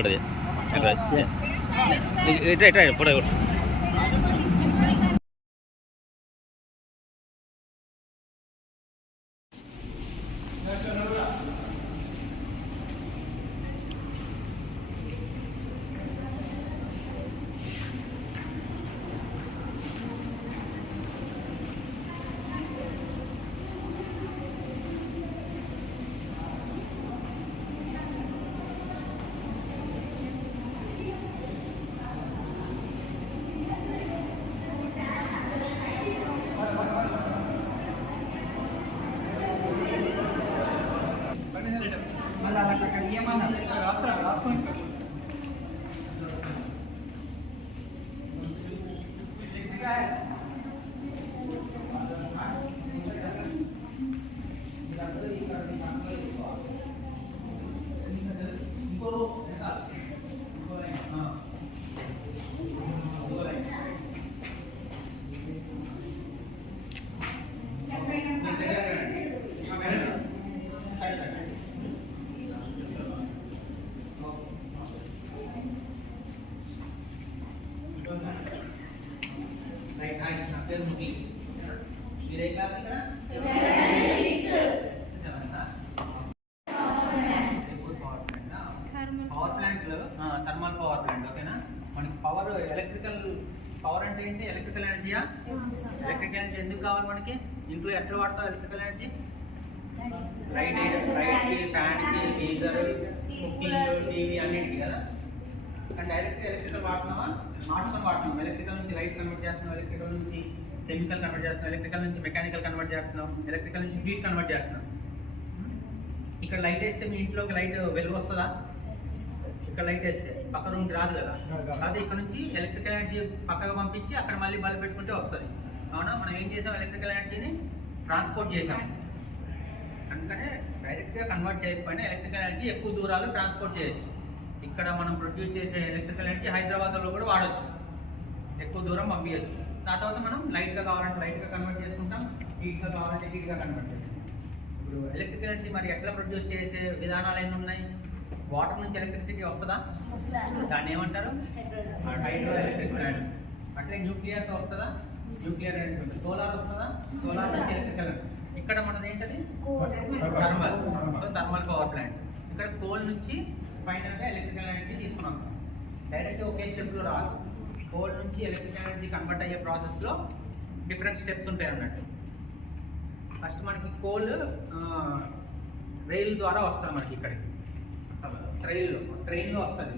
Photo ఇట్లా photo thermal power plant ఓకేనా. మనకి పవర్ ఎలక్ట్రికల్ పవర్ అంటే ఏంటి? ఎలక్ట్రికల్ ఎనర్జీయా? ఎలక్ట్రికల్ ఎనర్జీ ఎందుకు కావాలి మనకి? ఇంట్లో ఎట్లా వాడతాం ఎలక్ట్రికల్ ఎనర్జీ? లైట్కి, ఫ్యాన్కి, గీజర్, కుకింగ్, టీవీ అన్నిటికి కదా. కానీ డైరెక్ట్ ఎలక్ట్రికల్ వాడుతున్నావా? నాట్సం వాడుతున్నాం. ఎలక్ట్రికల్ నుంచి లైట్ కన్వర్ట్ చేస్తున్నాం, ఎలక్ట్రికల్ నుంచి కెమికల్ కన్వర్ట్ చేస్తున్నాం, ఎలక్ట్రికల్ నుంచి మెకానికల్ కన్వర్ట్ చేస్తున్నాం, ఎలక్ట్రికల్ నుంచి హీట్ కన్వర్ట్ చేస్తున్నాం. ఇక్కడ లైట్ వేస్తే మీ ఇంట్లోకి లైట్ వెలుగు వస్తుందా? ఇక్కడ లైట్ వేస్తే పక్క రూమ్కి రాదు కదా. అదే ఇక్కడ నుంచి ఎలక్ట్రికల్ ఎనర్జీ పక్కగా పంపించి అక్కడ మళ్ళీ బల్బ్ పెట్టుకుంటే వస్తుంది. అవునా? మనం ఏం చేసాం? ఎలక్ట్రికల్ ఎనర్జీని ట్రాన్స్పోర్ట్ చేసాం. అందుకనే డైరెక్ట్గా కన్వర్ట్ చేయకపోయినా ఎలక్ట్రికల్ ఎనర్జీ ఎక్కువ దూరాలు ట్రాన్స్పోర్ట్ చేయొచ్చు. ఇక్కడ మనం ప్రొడ్యూస్ చేసే ఎలక్ట్రికల్ ఎనర్జీ హైదరాబాద్లో కూడా వాడచ్చు, ఎక్కువ దూరం పంపించచ్చు. దాని తర్వాత మనం లైట్గా కావాలంటే లైట్గా కన్వర్ట్ చేసుకుంటాం, హీట్గా కావాలంటే హీట్గా కన్వర్ట్ చేస్తాం. ఇప్పుడు ఎలక్ట్రికల్ ఎనర్జీ మరి ఎట్లా ప్రొడ్యూస్ చేసే విధానాలు ఎన్ని ఉన్నాయి? వాటర్ నుంచి ఎలక్ట్రిసిటీ వస్తుందా? దాన్ని ఏమంటారు? Hydro electric plants. అట్లే న్యూక్లియర్తో వస్తుందా? Nuclear energy. సోలార్ వస్తుందా? సోలార్ నుంచి ఎలక్ట్రికల్. ఇక్కడ మనది ఏంటది? Thermal. So thermal power plant. ఇక్కడ కోల్ నుంచి ఫైనల్గా ఎలక్ట్రికల్ ఎనర్జీ తీసుకుని వస్తాం. డైరెక్ట్ ఒకే స్టెప్లో రాదు. కోల్ నుంచి ఎలక్ట్రికల్ ఎనర్జీ కన్వర్ట్ అయ్యే ప్రాసెస్లో డిఫరెంట్ స్టెప్స్ ఉంటాయి అన్నట్టు. ఫస్ట్ మనకి కోల్ రైల్ ద్వారా వస్తుంది మనకి ఇక్కడికి. ట్రైన్లో వస్తుంది.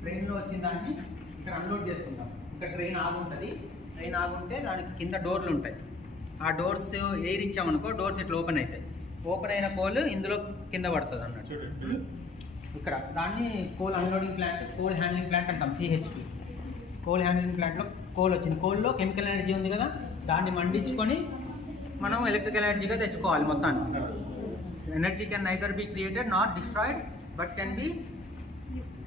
ట్రైన్లో వచ్చిన దాన్ని ఇక్కడ అన్లోడ్ చేసుకుంటాం. ఇక్కడ ట్రైన్ ఆగుంటుంది. ట్రైన్ ఆగుంటే దానికి కింద డోర్లు ఉంటాయి. ఆ డోర్స్ ఎయిర్ ఇచ్చామనుకో డోర్స్ ఇట్లా ఓపెన్ అవుతాయి. ఓపెన్ అయిన కోల్ ఇందులో కింద పడుతుంది అన్నట్టు. ఇక్కడ దాన్ని coal unloading plant, coal handling plant అంటాం, సిహెచ్పి. కోల్ హ్యాండ్లింగ్ ప్లాంట్లో కోల్ వచ్చింది. కోల్లో కెమికల్ ఎనర్జీ ఉంది కదా, దాన్ని మండించుకొని మనం ఎలక్ట్రికల్ ఎనర్జీగా తెచ్చుకోవాలి మొత్తాన్ని. Energy can neither be created not destroyed but can be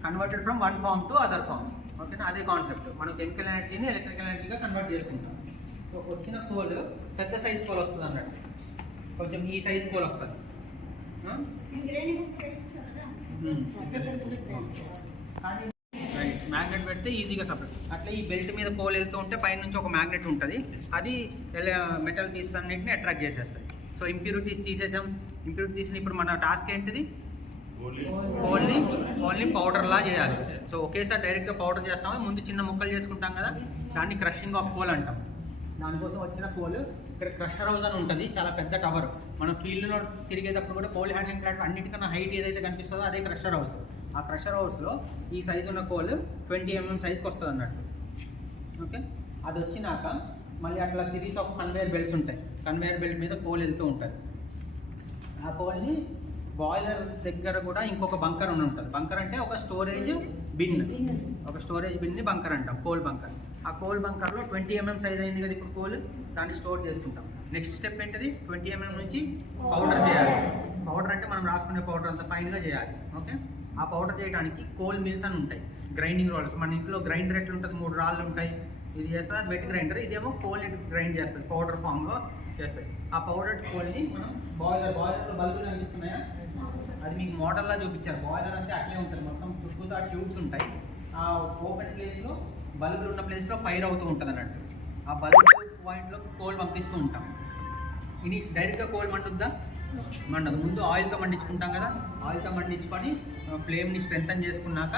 converted from one form to other form. ఓకేనా? అదే కాన్సెప్ట్. మనం కెమికల్ ఎనర్జీని ఎలక్ట్రికల్ ఎనర్జీగా కన్వర్ట్ చేసుకుంటాం. సో వచ్చిన కోల్ పెద్ద సైజ్ కోల్ వస్తుంది అన్నట్టు. కొంచెం ఈ సైజ్ కోల్ వస్తుంది. మ్యాగ్నెట్ పెడితే ఈజీగా సపరేట్. అట్లా ఈ బెల్ట్ మీద కోల్ వెళ్తూ ఉంటే పైన నుంచి ఒక మ్యాగ్నెట్ ఉంటుంది. అది మెటల్ పీసెస్ అన్నింటినీ అట్రాక్ట్ చేసేస్తుంది. సో ఇంప్యూరిటీస్ తీసేసాం. ఇంప్యూరిటీస్ని ఇప్పుడు మన టాస్క్ ఏంటిది? ఓన్లీ పౌడర్లా చేయాలి. సో ఒకేసారి డైరెక్ట్గా పౌడర్ చేస్తాము. ముందు చిన్న ముక్కలు చేసుకుంటాం కదా, దాన్ని క్రషింగ్ ఆఫ్ కోల్ అంటాం. దానికోసం వచ్చిన కోల్ ఇక్కడ క్రషర్ హౌస్ అని ఉంటుంది, చాలా పెద్ద టవర్. మనం ఫీల్డ్లో తిరిగేటప్పుడు కూడా కోల్ హ్యాండ్లింగ్ ప్లాంట్ అన్నిటికన్నా హైట్ ఏదైతే కనిపిస్తుందో అదే క్రషర్ హౌస్. ఆ క్రషర్ హౌస్లో ఈ సైజు ఉన్న కోల్ 20 mm సైజ్కి వస్తుంది అన్నట్టు. ఓకే, అది వచ్చినాక మళ్ళీ అట్లా సిరీస్ ఆఫ్ కన్వేయర్ బెల్ట్స్ ఉంటాయి. కన్వేయర్ బెల్ట్ మీద కోల్ వెళ్తూ ఉంటుంది. ఆ కోల్ని బాయిలర్ దగ్గర కూడా ఇంకొక బంకర్ అని ఉంటుంది. బంకర్ అంటే ఒక స్టోరేజ్ బిన్. ఒక స్టోరేజ్ బిన్ని బంకర్ అంటాం, కోల్ బంకర్. ఆ కోల్ బంకర్లో 20 mm సైజ్ అయింది కదా ఇప్పుడు కోల్, దాన్ని స్టోర్ చేసుకుంటాం. నెక్స్ట్ స్టెప్ ఏంటిది? 20 mm నుంచి పౌడర్ చేయాలి. పౌడర్ అంటే మనం రాసుకునే పౌడర్ అంత ఫైన్గా చేయాలి. ఓకే, ఆ పౌడర్ చేయడానికి కోల్ మిల్స్ అని ఉంటాయి, గ్రైండింగ్ రోల్స్. మన ఇంట్లో గ్రైండర్ ఎట్లా ఉంటుంది? 3 రాళ్ళు ఉంటాయి. ఇది చేస్తుంది వెట్ గ్రైండర్, ఇదేమో కోల్ గ్రైండ్ చేస్తుంది, పౌడర్ ఫామ్లో చేస్తుంది. ఆ పౌడర్ కోల్ని మనం బాయిలర్లో బల్బులు కనిపిస్తున్నాయా? అది మీకు మోడల్లా చూపించారు. బాయిలర్ అంటే అట్లే ఉంటుంది, మొత్తం చుట్టూతో ట్యూబ్స్ ఉంటాయి. ఆ ఓపెన్ ప్లేస్లో బల్బులు ఉన్న ప్లేస్లో ఫైర్ అవుతూ ఉంటుంది అన్నట్టు. ఆ బల్బ్ పాయింట్లో కోల్ పంపిస్తూ ఉంటాం. ఇది డైరెక్ట్గా కోల్ మంటుందా? మండదు. ముందు ఆయిల్తో మండించుకుంటాం కదా, ఆయిల్తో మండించుకొని ఫ్లేమ్ని స్ట్రెంథన్ చేసుకున్నాక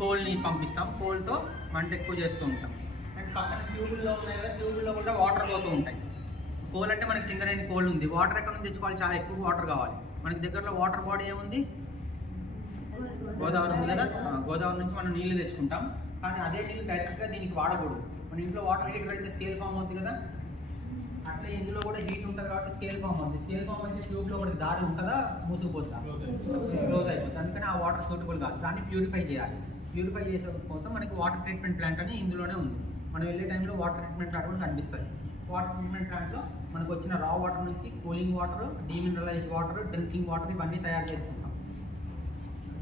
కోల్ని పంపిస్తాం. కోల్తో మంట ఎక్కువ చేస్తూ ఉంటాం. అండ్ పక్కన ట్యూబుల్లో ఉన్నాయి కదా, ట్యూబుల్లో కూడా వాటర్ పోతూ ఉంటాయి. కోల్ అంటే మనకి సింగరేణి కోల్ ఉంది. వాటర్ ఎక్కడ నుంచి తెచ్చుకోవాలి? చాలా ఎక్కువ వాటర్ కావాలి. మనకి దగ్గరలో వాటర్ బాడీ ఏముంది? గోదావరి ఉంది కదా, గోదావరి నుంచి మనం నీళ్లు తెచ్చుకుంటాం. కానీ అదే నీళ్ళు డైరెక్ట్గా దీనికి వాడకూడదు. మన ఇంట్లో వాటర్ హీటర్ అయితే స్కేల్ ఫామ్ అవుతుంది కదా, అట్లే ఇందులో కూడా హీట్ ఉంటుంది కాబట్టి స్కేల్ ఫామ్ అవుతుంది. స్కేల్ ఫామ్ అయితే ట్యూబ్లో కూడా దారి ఉంటుందా, మూసుకుపోతుందా? క్లోజ్ అయిపోతుంది. అందుకని ఆ వాటర్ సూటబుల్ కాదు. దాన్ని ప్యూరిఫై చేయాలి. ప్యూరిఫై చేసే కోసం మనకి వాటర్ ట్రీట్మెంట్ ప్లాంట్ అని ఇందులోనే ఉంది. మనం వెళ్ళే టైంలో వాటర్ ట్రీట్మెంట్ ప్లాంట్ కూడా కనిపిస్తుంది. వాటర్ ట్రీట్మెంట్ ప్లాంట్లో మనకు వచ్చిన రా వాటర్ నుంచి cooling water, demineralised water, drinking water ఇవన్నీ తయారు చేసుకుంటాం.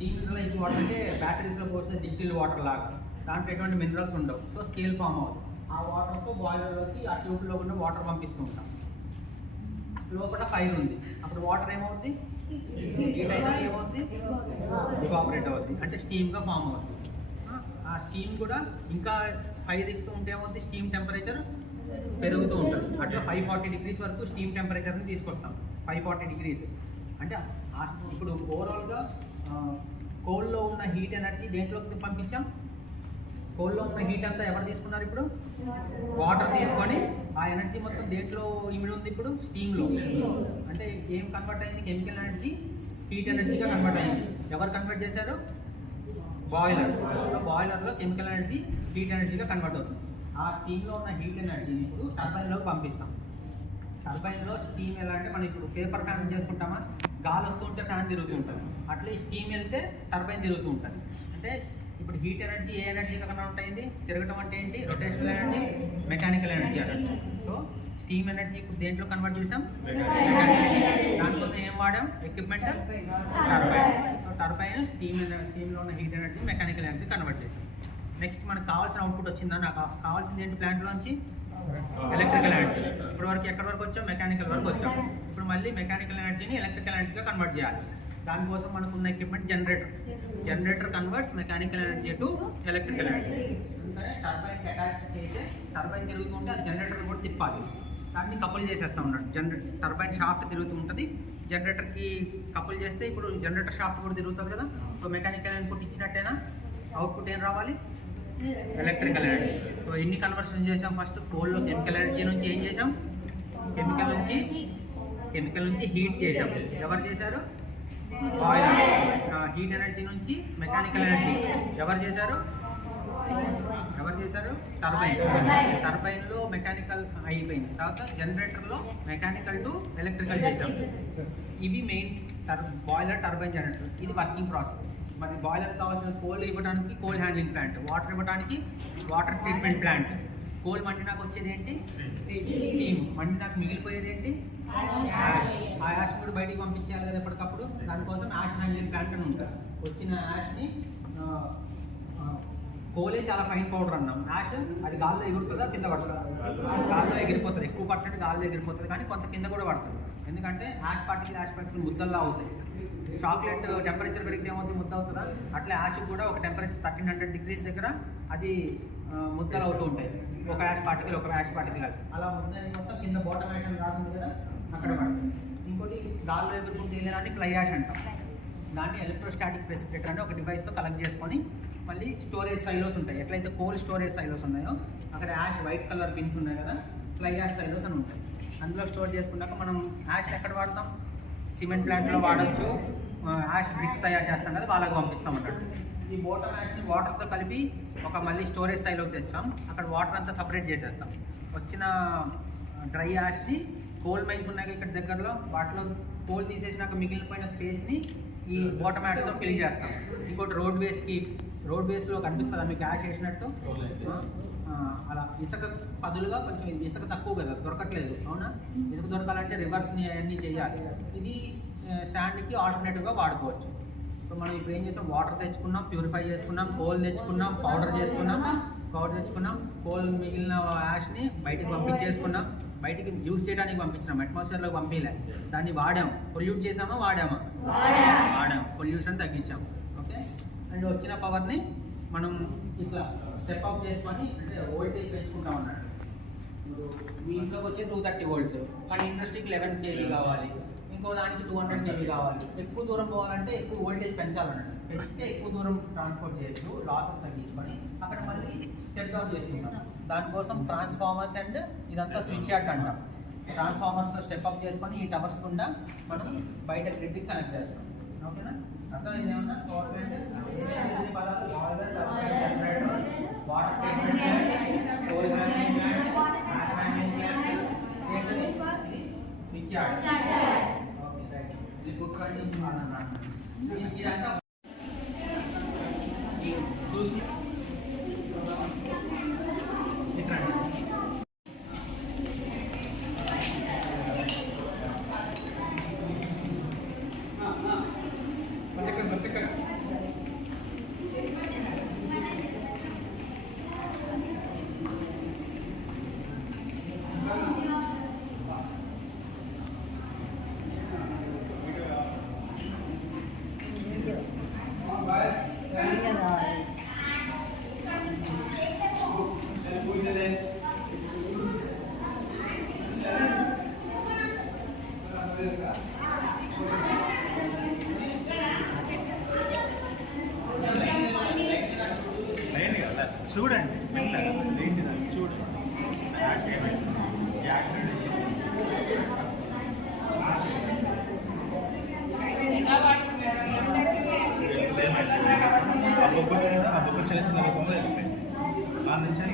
డీమినరలైజ్డ్ వాటర్ అంటే బ్యాటరీస్లో పోస్తే డిస్టిల్ వాటర్ లాగా, దాంట్లో ఎటువంటి మినరల్స్ ఉండవు. సో స్కేల్ ఫామ్ అవుతుంది. ఆ వాటర్తో బాయిలర్లోకి ఆ ట్యూబ్లో ఉన్న వాటర్ పంపిస్తూ ఉంటాం. లోపల ఫైర్ ఉంది, అప్పుడు వాటర్ ఏమవుతుంది? హీట్ అయితే ఏమవుతుంది? ఎవాపరేట్ అవుతుంది, అంటే స్టీమ్గా ఫామ్ అవుతుంది. ఆ స్టీమ్ కూడా ఇంకా ఫైర్ ఇస్తూ ఉంటే ఏమవుతుంది? స్టీమ్ టెంపరేచర్ పెరుగుతూ ఉంటుంది. అట్లా 540 degrees వరకు స్టీమ్ టెంపరేచర్ని తీసుకొస్తాం. 540 degrees అంటే ఇప్పుడు ఓవరాల్గా కోల్లో ఉన్న హీట్ ఎనర్జీ దేంట్లోకి పంపించాం? కోల్లో ఉన్న హీట్ అంతా ఎవరు తీసుకున్నారు? ఇప్పుడు వాటర్ తీసుకొని ఆ ఎనర్జీ మొత్తం దేంట్లో ఇమిడి ఉంది? ఇప్పుడు స్టీమ్లో. అంటే ఏం కన్వర్ట్ అయింది? కెమికల్ ఎనర్జీ హీట్ ఎనర్జీగా కన్వర్ట్ అయింది. ఎవరు కన్వర్ట్ చేశారు? బాయిలర్. బాయిలర్లో కెమికల్ ఎనర్జీ హీట్ ఎనర్జీగా కన్వర్ట్ అవుతుంది. ఆ స్టీమ్లో ఉన్న హీట్ ఎనర్జీని ఇప్పుడు టర్బైన్లోకి పంపిస్తాం. టర్బైన్లో స్టీమ్ ఎలా అంటే, మనం ఇప్పుడు పేపర్ ఫ్యాన్ చేసుకుంటామా, గాలి వస్తుంటే ఫ్యాన్ తిరుగుతూ ఉంటుంది. అట్లా ఈ స్టీమ్ వెళ్తే టర్బైన్ తిరుగుతూ ఉంటుంది. అంటే ఇప్పుడు హీట్ ఎనర్జీ ఏ ఎనర్జీగా కన్వర్ట్ అయింది? తిరగటం అంటే ఏంటి? రొటేషనల్ ఎనర్జీ, మెకానికల్ ఎనర్జీ అన్నట్టు. సో స్టీమ్ ఎనర్జీ ఇప్పుడు దేంట్లో కన్వర్ట్ చేసాం? దానికోసం ఏం వాడాం? Equipment turbine. సో టర్బైన్ స్టీమ్లో ఉన్న heat energy mechanical energy convert చేసాం. నెక్స్ట్ మనకు కావాల్సిన అవుట్పుట్ వచ్చిందా? నాకు కావాల్సింది ఏంటి? ప్లాంట్లోంచి ఎలక్ట్రికల్ ఎనర్జీ. ఇప్పుడు వరకు ఎక్కడి వరకు వచ్చాం? మెకానికల్ వరకు వచ్చాం. ఇప్పుడు మళ్ళీ మెకానికల్ ఎనర్జీని ఎలక్ట్రికల్ ఎనర్జీగా కన్వర్ట్ చేయాలి. దానికోసం మనకున్న equipment generator converts mechanical energy to electrical energy. అందుకని టర్బైన్కి అటాచ్ చేస్తే టర్బైన్ తిరుగుతుంటే అది జనరేటర్ కూడా తిప్పాలి. దాన్ని కపుల్ చేసేస్తాం అన్నట్టు. టర్బైన్ షాఫ్ట్ తిరుగుతూ ఉంటుంది. జనరేటర్కి కపుల్ చేస్తే ఇప్పుడు జనరేటర్ షాఫ్ట్ కూడా తిరుగుతుంది కదా. సో మెకానికల్ ఇన్పుట్ ఇచ్చినట్టేనా? అవుట్పుట్ ఏం రావాలి? Electrical energy. సో ఎన్ని కన్వర్షన్ చేసాం? ఫస్ట్ కోల్లో కెమికల్ ఎనర్జీ నుంచి ఏం చేసాం? కెమికల్ నుంచి హీట్ చేసాం. ఎవరు చేశారు? బాయిలర్. హీట్ ఎనర్జీ నుంచి మెకానికల్ ఎనర్జీ ఎవరు చేశారు? టర్బైన్లో మెకానికల్ అయిపోయింది. తర్వాత జనరేటర్లో మెకానికల్ టు ఎలక్ట్రికల్ చేసాం. ఇవి మెయిన్ బాయిలర్, టర్బైన్, జనరేటర్. ఇది వర్కింగ్ ప్రాసెస్. మరి బాయిలర్ కావాల్సిన కోల్ ఇవ్వడానికి కోల్ హ్యాండ్లింగ్ ప్లాంట్, వాటర్ ఇవ్వడానికి వాటర్ ట్రీట్మెంట్ ప్లాంట్. కోల్ మండినాకు వచ్చేది ఏంటి? స్టీమ్. మండినాకు మిగిలిపోయేది ఏంటి? యాష్. ఆ యాష్ కూడా బయటికి పంపించాలి కదా ఎప్పటికప్పుడు. దానికోసం యాష్ హ్యాండ్లింగ్ ప్లాంట్ అని ఉంటుంది. వచ్చిన యాష్ని కోలే చాలా ఫైన్ పౌడర్ అన్నాం. యాష్ అది గాల్లో ఎగురుతుందా, కింద పడుతుందా? గాల్లో ఎగిరిపోతుంది. ఎక్కువ పర్సెంట్ గాల్లో ఎగిరిపోతుంది, కానీ కొంత కింద కూడా పడుతుంది. ఎందుకంటే యాష్ పార్టికల్ ముద్దల్లా అవుతాయి. చాక్లెట్ టెంపరేచర్ పెరిగితే ఏమవుతుంది? ముద్ద అవుతుందా? అట్లా యాష్ కూడా ఒక టెంపరేచర్ 1300 degrees దగ్గర అది ముద్దలు అవుతూ ఉంటాయి. ఒక యాష్ పార్టికల్ అలా ముద్ద మొత్తం కింద బాటమ్ యాష్ అని రాసింది కదా, అక్కడ పడుతుంది. ఇంకోటి గాల్లో ఎగురుకుంటూ వెళ్ళేదాన్ని ఫ్లై యాష్ అంటాం. దాన్ని ఎలక్ట్రోస్టాటిక్ ప్రెసిపిటేటర్ అని ఒక డివైస్తో కలెక్ట్ చేసుకొని మళ్ళీ స్టోరేజ్ సైలోస్ ఉంటాయి. ఎట్లయితే కోల్ స్టోరేజ్ సైలోస్ ఉన్నాయో అక్కడ యాష్ వైట్ కలర్ పిన్స్ ఉన్నాయి కదా, ఫ్లై యాష్ సైలోస్ అని ఉంటాయి. అందులో స్టోర్ చేసుకున్నాక మనం యాష్ ఎక్కడ వాడతాం? సిమెంట్ ప్లాంట్లో వాడచ్చు. యాష్ బ్రిక్స్ తయారు చేస్తాం కదా, వాళ్ళకి పంపిస్తాం అన్నట్టు. ఈ బాటమ్ యాష్ని వాటర్తో కలిపి ఒక మళ్ళీ స్టోరేజ్ సైలోకి తెస్తాం. అక్కడ వాటర్ అంతా సపరేట్ చేసేస్తాం. వచ్చిన డ్రై యాష్ని కోల్ మైన్స్ ఉన్నాయి ఇక్కడ దగ్గరలో, వాటిలో కోల్ తీసేసినాక మిగిలిపోయిన స్పేస్ని ఈ బాటమ్ యాష్తో ఫిల్ చేస్తాం. ఇంకోటి రోడ్ వేస్లో కనిపిస్తుందా మీకు యాష్ వేసినట్టు? అలా ఇసుక పదులుగా, కొంచెం ఇసుక తక్కువ కదా, దొరకట్లేదు. అవునా? ఇసుక దొరకాలంటే రివర్స్ని అవన్నీ చేయాలి. ఇది శాండ్కి ఆల్టర్నేటివ్గా వాడుకోవచ్చు. సో మనం ఇప్పుడు ఏం చేసాం? వాటర్ తెచ్చుకున్నాం, ప్యూరిఫై చేసుకున్నాం, కోల్ తెచ్చుకున్నాం, పౌడర్ తెచ్చుకున్నాం. కోల్ మిగిలిన యాష్ని బయటికి బయటికి యూజ్ చేయడానికి పంపించినాం. అట్మాస్ఫియర్లోకి పంపించలే, దాన్ని వాడాము. పొల్యూట్ చేసామా? వాడామా? వాడాం, పొల్యూషన్ తగ్గించాం. ఓకే, అండ్ వచ్చిన పవర్ని మనం ఇట్లా స్టెప్ అప్ చేసుకొని అంటే వోల్టేజ్ పెంచుకుంటా ఉన్నాడు. మీ ఇంట్లోకి వచ్చే 230 volts, కానీ ఇండస్ట్రీకి 11 kV కావాలి, ఇంకో దానికి 200 kV కావాలి. ఎక్కువ దూరం పోవాలంటే ఎక్కువ వోల్టేజ్ పెంచాలన్నట్టు. పెంచితే ఎక్కువ దూరం ట్రాన్స్పోర్ట్ చేయొచ్చు, లాసెస్ తగ్గించుకొని అక్కడ మళ్ళీ స్టెప్ డౌన్ చేసుకుంటాం. దానికోసం ట్రాన్స్ఫార్మర్స్ అండ్ ఇదంతా స్విచ్ యార్డ్ అంటాం. ట్రాన్స్ఫార్మర్స్ స్టెప్ అప్ చేసుకొని ఈ టవర్స్ గుండా మనం బయట గ్రిడ్కి కనెక్ట్ చేస్తాం. ఓకేనా, అర్థమైంది ఏమన్నా? చూసి చూడండి చూడండి. ఆ బొబ్బ చిన్న చిన్న రూపంలో వెళ్ళిపోయింది. ఆ నుంచి